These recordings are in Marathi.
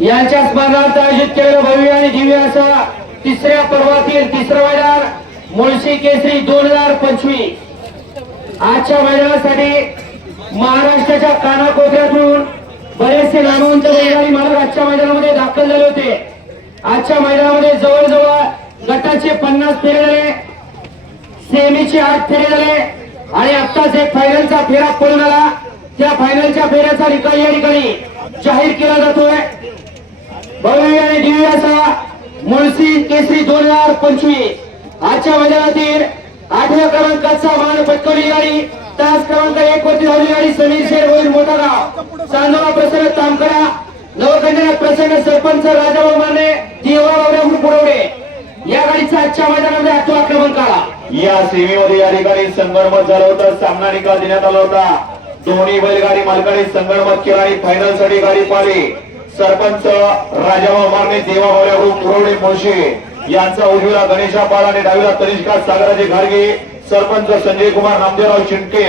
यांच्या स्मरणार्थ आयोजित केलेलं भव्य आणि दिव्य असा तिसऱ्या पर्वातील तिसरं मैदान मुळशी केसरी दोन हजार पंचवीस. आजच्या मैदानासाठी महाराष्ट्राच्या कानाकोपऱ्यातून बरेचसे नामवंत बैलगाडी मालक आजच्या मैदानामध्ये दाखल झाले होते. आजच्या मैदानामध्ये जवळजवळ गटाचे पन्नास फेरे झाले सेमीचे आठ फेरे झाले आणि आत्ताच एक फायनलचा फेरा पळून आला. त्या फायनलच्या फेऱ्याचा निकाल या ठिकाणी जाहीर केला जातोय. बळी आणि दिव्य असा मुळशी केसरी दोन हजार पंचवीस. आजच्या मैदानातील आठव्या क्रमांकाचा मान पटकवली गाडी तास क्रमांक एक वरती धावली गाडी समीर शेर होईल मोठा गाव चांदोबा प्रसन्न तामकरा नवकंडना प्रसन्न सरपंच राजाभाऊ माने देवळा पुरवडे. या गाडीचा आजच्या मैदानामध्ये आठवा क्रमांक आला. या सेमीमध्ये या ठिकाणी संगणमत झाला होता सामना निकाल देण्यात आला होता. दोन्ही बैलगाडी मालकाने संगणमत केला आणि फायनलसाठी गाडी पाहिली सरपंच राजाभाऊ मारणे देवाभाऊ ग्रुप पुरवडे मुळशी. यांचा उजवीला गणेशा पाल आणि डावीला तनिष्का सागराजे घारगे. सरपंच संजय कुमार नामदेवराव शिंदे.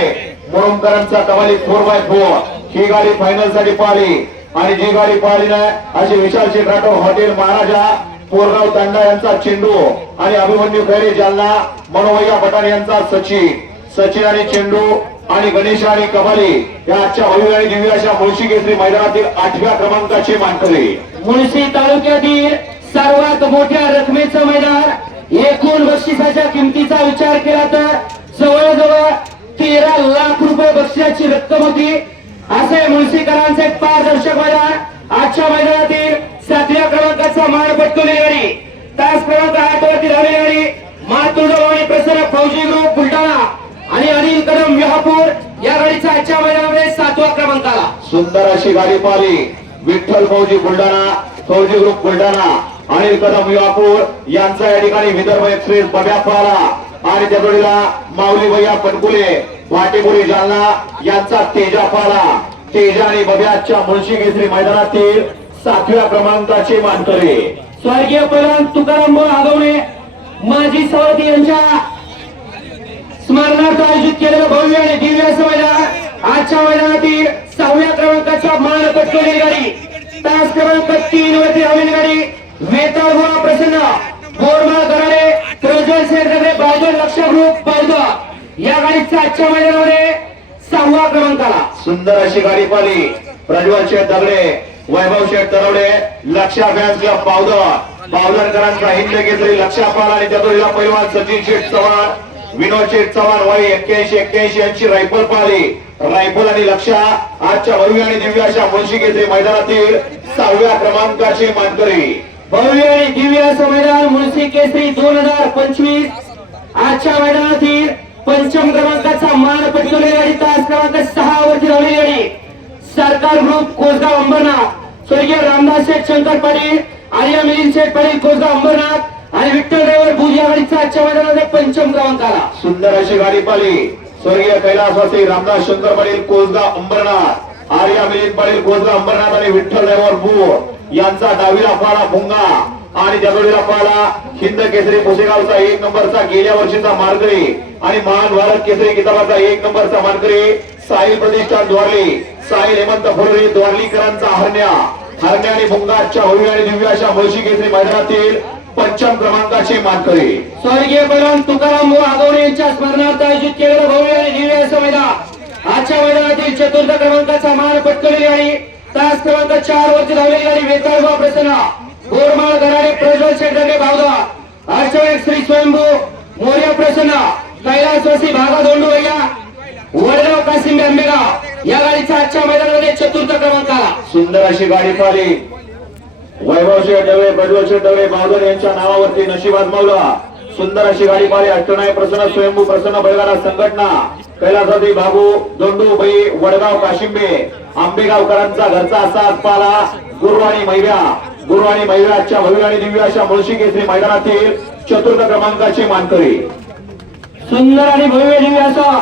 मुरुमकरांचा कमाली फोर बाय फोर. ही गाडी फायनलसाठी पाहिली आणि जी गाडी पाहिली नाही अशी विशाल शेठ राठोड हॉटेल महाराजा पोरगाव तांडा यांचा चेंडू. आणि अभिमन्यू खैरे जालना मनोवैया पठाण यांचा सचिन. सचिन आणि चेंडू आणि गणेश आणि कबाली या आजच्या भव्य आणि दिव्य अशा मुळशी केसरी मैदानातील आठव्या क्रमांकाचे मानकरी. मुळशी तालुक्यातील सर्वात मोठ्या रकमेचं मैदान एकूण बक्षिसाच्या किमतीचा विचार केला तर जवळजवळ तेरा लाख रुपये बक्षिसाची रक्कम होती. असे मुळशीकरांचे पारदर्शक मैदान आजच्या मैदानातील सातव्या क्रमांकाचा मान पटकून येणारी तास क्रमांक आठ वरती धावली गाडी मातृभवानी प्रसन्न फौजी ग्रुप आणि अनिल कदम विहापूर या गाडीचा आजच्या मैदानामध्ये सातवा क्रमांक आला सुंदर अशी गाडी पाहिली. विठ्ठल फौजी बुलढाणा फौजी ग्रुप बुलढाणा अनिल कदम युवापूर यांचा या ठिकाणी विदर्भ एक्सप्रेस बब्या पाहिला. आणि त्या जोडीला माऊली भैया पनकुले वाटेपुरी जालना यांचा तेजा पाहिला. तेजा आणि बब्याच्या मुळशी केसरी मैदानातील सातव्या क्रमांकाचे मानकरी. स्वर्गीय पैलवान तुकाराम आगवणे माजी सभापती यांच्या स्मरणार्थ आयोजित केलेलं भव्य आणि दिव्य असं मैदान. आजच्या मैदानातील सहाव्या क्रमांकाचा मान पटकवली गाडी तास क्रमांक तीन वरती धावलेली गाडी वेताळ गोळा प्रसन्न. बोरमाळ गराडे प्रज्वल शेरकडे बाजूल लक्ष ग्रुप पालघर या गाडीचा आजच्या मैदानामध्ये सहावा क्रमांक आला सुंदर अशी गाडी पाली प्रज्वल शेठ दगडे वैभव शेठ तरवडे लक्षा फॅन्स क्लब पावदा पावलरकरांचा हिंद घेतली लक्षा पाला आणि त्या जोडीला सचिन शेठ चव्हाण. विनोद शेठ चव्हाण वय एक्क्याऐंशी एक्क्याऐंशी यांची रायफल पाहिली रायफल आणि लक्ष आजच्या भव्य आणि दिव्य अशा मुळशी मैदानातील सहाव्या क्रमांकाचे मानकरी. भव्य आणि दिव्य असं मैदान मुळशी केसरी दोन हजार पंचवीस. आजच्या मैदानातील पंचम क्रमांकाचा मान पटकवलेली गाडी तास क्रमांक सहा वरती धावलेली गाडी सरकार ग्रुप कोसगाव अंबरनाथ. स्वर्गीय रामदास शेठ शंकर पाटील आर्या मिलिंद शेठ पाटील कोसगाव अंबरनाथ. आणि विठ्ठल ड्रायव्हर भुज या गाडीचा आजच्या मैदानामध्ये पंचम क्रमांक आला. सुंदर अशी गाडी पाली स्वर्गीय कैलासवासी रामदास शंकर पाटील कोसगाव अंबरनाथ. आर्या मिलिंद पाटील कोसगाव अंबरनाथ आणि विठ्ठल ड्रायव्हर बू यांचा डावीला पाला भुंगा. आणि जगडीला पाला हिंद केसरी पुसेगावचा एक नंबरचा गेल्या वर्षीचा मार्गरी आणि महान भारत केसरी किताबाचा एक नंबरचा मार्गरी साहिल प्रतिष्ठान द्वारली. साहिल हेमंत फुलरी द्वारलीकरांचा हरण्या. हरण्या आणि भुंगाच्या होळी आणि दिव्य मुळशी केसरी मैदानातील पंचम क्रमांकाचे मानकरी. स्वर्गीय पैलवान तुकाराम आगवणे यांच्या स्मरणार्थ आयोजित केलेलं भव्य आणि दिव्य असं मैदान. आजच्या मैदानातील चतुर्थ क्रमांकाचा मान पटकवलेली गाडी तास क्रमांक चार वरती धावलेली गाडी वेताळगाव प्रसन्न. गोरमाळ गराडे प्रज्वल शेटगे भावदा अर्चवेक श्री स्वयंभू मोर्या प्रसन्न कैलासवासी भागा दोंडू भैया वडगाव कासिम आंबेगाव. या गाडीचा आजच्या मैदानामध्ये चतुर्थ क्रमांक आला. सुंदर अशी गाडी पाहिली. वैभव शेठ डवळे प्रज्वल शेठ डवळे बावधर यांच्या नावावरती नशीब आजमावला सुंदर अशी गाडी पाहिली. अष्टनाय प्रसन्न स्वयंभू प्रसन्न बैलगाडा संघटना. कैलासवादी बाबू दोंडू बै वडगाव काशिंबे. आंबेगावकरांचा घरचा असा आजपाला गुरु आणि मैव्या गुरु आणि मैव्याच्या भव्य आणि दिव्य अशा मुळशी केसरी मैदानातील चतुर्थ क्रमांकाची मानकरी. सुंदर आणि भव्य दिव्य असा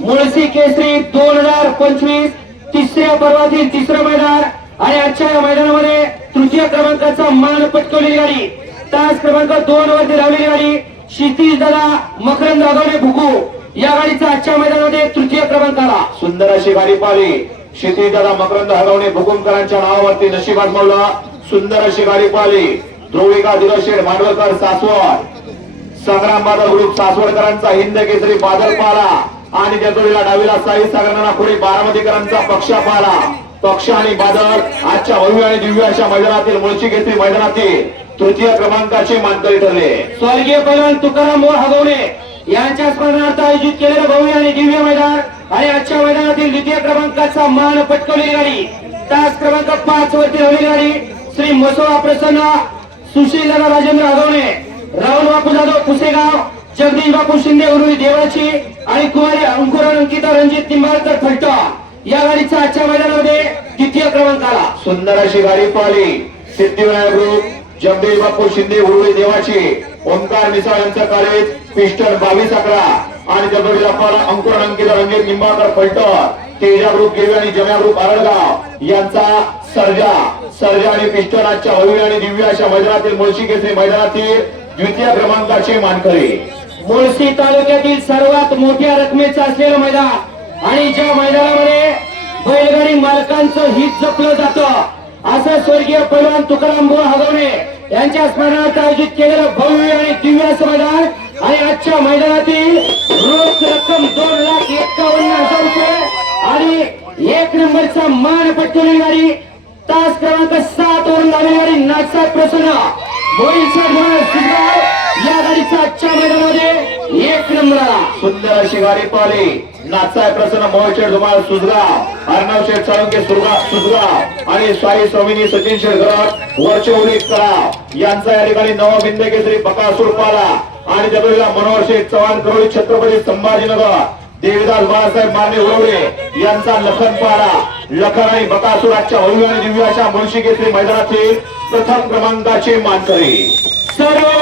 मुळशी केसरी दोन हजार पंचवीस तिसऱ्या पर्वातील तिसरं मैदान. आणि आजच्या या मैदानामध्ये तृतीय क्रमांकाचा मान पटकवलेली गाडी. तास क्रमांक दोन वरती धावलेली गाडी. क्षितिज दादा मकरंद राघवने भुकू या गाडीचा आजच्या मैदानामध्ये तृतीय क्रमांक आला सुंदर अशी गाडी पाहिली. शेती दादा मकरंद हरवणे भुकुमकरांच्या नावावरती नशीब आजमावला सुंदर अशी गाडी पाहिली. ध्रुविका दिनशेड मांडवकर सासवड. संग्राम बादल ग्रुप सासवडकरांचा हिंद केसरी बादल पाला आणि त्या जोडीला डावीला साई सागरांना पुढे बारामतीकरांचा पक्षा पाला पक्ष आणि बाजार आजच्या भव्य आणि दिव्य अशा मैदानातील मुळशी मैदानातील तृतीय क्रमांकाचे मानकरी ठरले. स्वर्गीय पैलवान तुकाराम मोर हगवणे यांच्या स्मरणार्थ आयोजित केलेलं भव्य आणि दिव्य मैदान आणि आजच्या मैदानातील द्वितीय क्रमांकाचा मान पटकवलेली गाडी. तास क्रमांक पाच वरती राहिलेली गाडी. श्री मसोळा प्रसन्न सुशील दादा राजेंद्र हगवणे राहुल बापू जाधव पुसेगाव जगदीश बापू शिंदे उरुळी देवाची आणि कुमारी अंकुरण अंकिता रणजित निंबाळकर फलटा या गाडीचा आजच्या मैदानामध्ये द्वितीय क्रमांक आला सुंदर अशी गाडी पाहिली. सिद्धिविनायक ग्रुप जगदीश बापू शिंदे उरुळी देवाची ओंकार मिसाळ यांचं कॉलेज पिस्टन बावीस अकरा आणि जोडीला पाला अंकुर अंकित रणजित निंबाळकर फलटण. तेजा ग्रुप गेवी आणि जम्या ग्रुप आरळगाव यांचा सर्जा सर्जा आणि पिस्टन आजच्या भव्य आणि दिव्य अशा मैदानातील मुळशी केसरी मैदानातील द्वितीय क्रमांकाचे मानकरी. मुळशी तालुक्यातील सर्वात मोठ्या रकमेचं असलेलं मैदान आणि ज्या मैदानामध्ये बैलगाडी मालकांचं हित जपलं जातं असं स्वर्गीय पैलवान तुकाराम बुवा हगवणे यांच्या स्मरणार्थ आयोजित केलेलं भव्य आणि दिव्य असं मैदान आणि आजच्या मैदानातील रोख रक्कम दोन लाख एक्कावन्न हजार रुपये आणि एक नंबरचा मान पटकवलेली गाडी तास क्रमांक सात वरून लावलेली गाडी नागसाहेब प्रसन्न मोहिल सुगाव या गाडीचा आजच्या मैदानामध्ये एक नंबर सुंदर अशी गाडी पाहिली. नाचाय प्रसन्न मोहशेठ धुमाळ सुजगाव अर्णव शेठ साळुंके सुरगा सुजगाव आणि स्वाई स्वामिनी सचिन शेठ गरड उल्लेख करा. यांचा या ठिकाणी नवा बिंद केसरी बकासूर पाला. आणि जबरीला मनोहर शेठ चव्हाण करोळी छत्रपती संभाजीनगर. देवीदास बाळासाहेब माने उरवडे यांचा लखन पाला लखन आणि बकासूर आजच्या भव्य आणि दिव्याच्या मुळशी केसरी मैदानातील प्रथम क्रमांकाचे मानकरी. सर्व